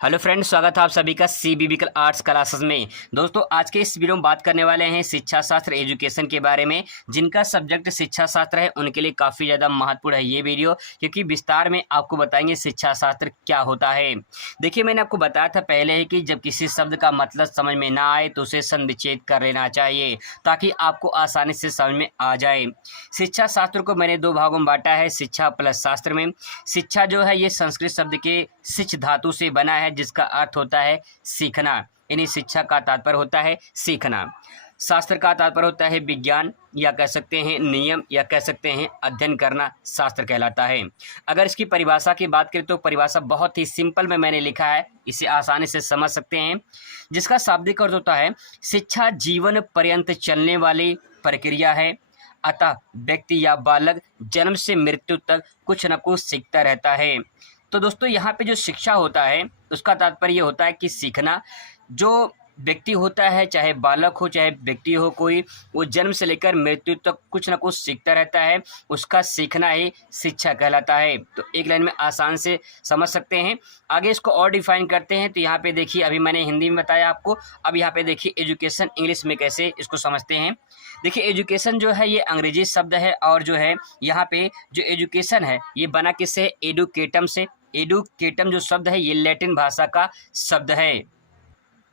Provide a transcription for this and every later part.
Hello friends, स्वागत है आप सभी का सीबीबीकल आर्ट्स क्लासेस में। दोस्तों, आज के इस वीडियो में बात करने वाले हैं शिक्षा शास्त्र एजुकेशन के बारे में। जिनका सब्जेक्ट शिक्षा शास्त्र है उनके लिए काफ़ी ज़्यादा महत्वपूर्ण है ये वीडियो, क्योंकि विस्तार में आपको बताएंगे शिक्षा शास्त्र क्या होता है। देखिए, मैंने आपको बताया था पहले ही कि जब किसी शब्द का मतलब समझ में ना आए तो उसे संविच्छेद कर लेना चाहिए, ताकि आपको आसानी से समझ में आ जाए। शिक्षा शास्त्र को मैंने दो भागों में बांटा है, शिक्षा प्लस शास्त्र में। शिक्षा जो है ये संस्कृत शब्द के शिच धातु से बना है, जिसका अर्थ होता है सीखना। यानी शिक्षा का तात्पर्य होता है सीखना। शास्त्र का तात्पर्य होता है विज्ञान, या कह सकते हैं नियम, या कह सकते हैं अध्ययन करना, शास्त्र कहलाता है। अगर इसकी परिभाषा की बात करें तो परिभाषा बहुत ही सिंपल में मैंने लिखा है, इसे आसानी से समझ सकते हैं। जिसका शाब्दिक अर्थ होता है शिक्षा जीवन पर्यंत चलने वाली प्रक्रिया है, अतः व्यक्ति या बालक जन्म से मृत्यु तक कुछ न कुछ सीखता रहता है। तो दोस्तों, यहाँ पे जो शिक्षा होता है उसका तात्पर्य ये होता है कि सीखना। जो व्यक्ति होता है, चाहे बालक हो चाहे व्यक्ति हो कोई, वो जन्म से लेकर मृत्यु तक कुछ ना कुछ सीखता रहता है, उसका सीखना ही शिक्षा कहलाता है। तो एक लाइन में आसान से समझ सकते हैं। आगे इसको और डिफाइन करते हैं। तो यहाँ पे देखिए, अभी मैंने हिंदी में बताया आपको, अब यहाँ पे देखिए एजुकेशन इंग्लिश में कैसे इसको समझते हैं। देखिए, एजुकेशन जो है ये अंग्रेजी शब्द है, और जो है यहाँ पे जो एजुकेशन है ये बना किससे है? एडुकेटम से। एडुकेटम जो शब्द है ये लैटिन भाषा का शब्द है।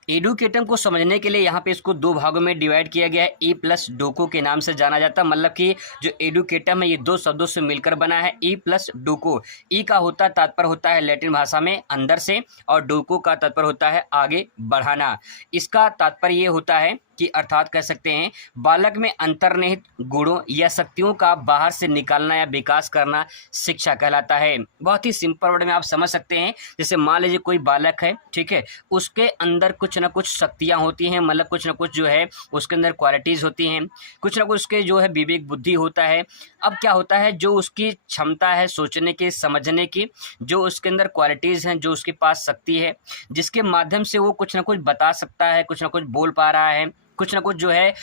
एडुकेटम को समझने के लिए यहाँ पे इसको दो भागों में डिवाइड किया गया है। ई प्लस डोको के नाम से जाना जाता है। मतलब कि जो एडुकेटम है ये दो शब्दों से मिलकर बना है, ई प्लस डोको। ई का होता तात्पर्य होता है लैटिन भाषा में अंदर से, और डोको का तात्पर्य होता है आगे बढ़ाना। इसका तात्पर्य ये होता है कि अर्थात कह सकते हैं बालक में अंतर्निहित गुणों या शक्तियों का बाहर से निकालना या विकास करना शिक्षा कहलाता है। बहुत ही सिंपल वर्ड में आप समझ सकते हैं। जैसे मान लीजिए कोई बालक है, ठीक है, उसके अंदर कुछ ना कुछ शक्तियाँ होती हैं, मतलब कुछ ना कुछ जो है उसके अंदर क्वालिटीज़ होती हैं, कुछ ना कुछ उसके जो है विवेक बुद्धि होता है। अब क्या होता है, जो उसकी क्षमता है सोचने की, समझने की, जो उसके अंदर क्वालिटीज़ हैं, जो उसके पास शक्ति है, जिसके माध्यम से वो कुछ ना कुछ बता सकता है, कुछ ना कुछ बोल पा रहा है, कुछ ना कुछ जो है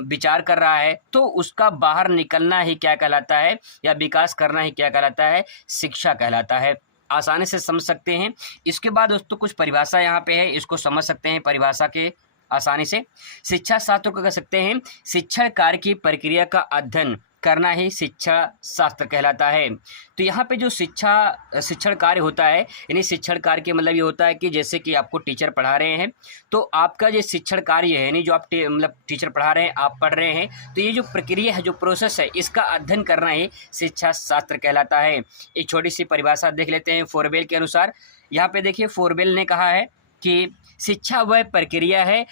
विचार कर रहा है, तो उसका बाहर निकलना ही क्या कहलाता है, या विकास करना ही क्या कहलाता है? शिक्षा कहलाता है। आसानी से समझ सकते हैं। इसके बाद दोस्तों कुछ परिभाषा यहाँ पे है, इसको समझ सकते हैं परिभाषा के आसानी से। शिक्षा शास्त्र को कह सकते हैं शिक्षण कार्य की प्रक्रिया का अध्ययन करना ही शिक्षा शास्त्र कहलाता है। तो यहाँ पे जो शिक्षण कार्य होता है, यानी शिक्षण कार्य के मतलब ये होता है कि जैसे कि आपको टीचर पढ़ा रहे हैं, तो आपका जो शिक्षण कार्य है, यानी जो आप मतलब टीचर पढ़ा रहे हैं, आप पढ़ रहे हैं, तो ये जो प्रक्रिया है, जो प्रोसेस है, इसका अध्ययन करना ही शिक्षा शास्त्र कहलाता है। एक छोटी सी परिभाषा देख लेते हैं फोरबेल के अनुसार। यहाँ पे देखिए, फोरबेल ने कहा है कि शिक्षा वह प्रक्रिया है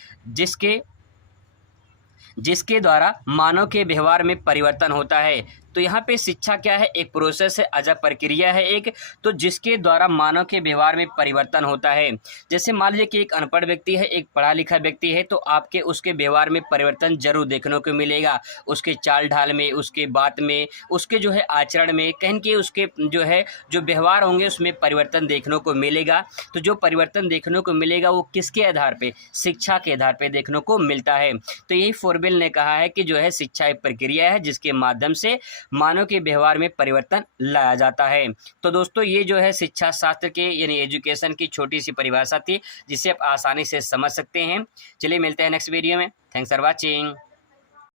जिसके द्वारा मानव के व्यवहार में परिवर्तन होता है। तो यहाँ पे शिक्षा क्या है? एक प्रोसेस है, अजब प्रक्रिया है एक, तो जिसके द्वारा मानव के व्यवहार में परिवर्तन होता है। जैसे मान लीजिए कि एक अनपढ़ व्यक्ति है, एक पढ़ा लिखा व्यक्ति है, तो आपके उसके व्यवहार में परिवर्तन जरूर देखने को मिलेगा। उसके चाल ढाल में, उसके बात में, उसके जो है आचरण में, कहीं के उसके जो है जो व्यवहार होंगे उसमें परिवर्तन देखने को मिलेगा। तो जो परिवर्तन देखने को मिलेगा वो किसके आधार पे? शिक्षा के आधार पे देखने को मिलता है। तो यही फोरबेल ने कहा है कि जो है शिक्षा एक प्रक्रिया है जिसके माध्यम से मानव के व्यवहार में परिवर्तन लाया जाता है। तो दोस्तों, ये जो है शिक्षा शास्त्र के यानी एजुकेशन की छोटी सी परिभाषा थी, जिसे आप आसानी से समझ सकते हैं। चलिए मिलते हैं नेक्स्ट वीडियो में। Thanks for watching.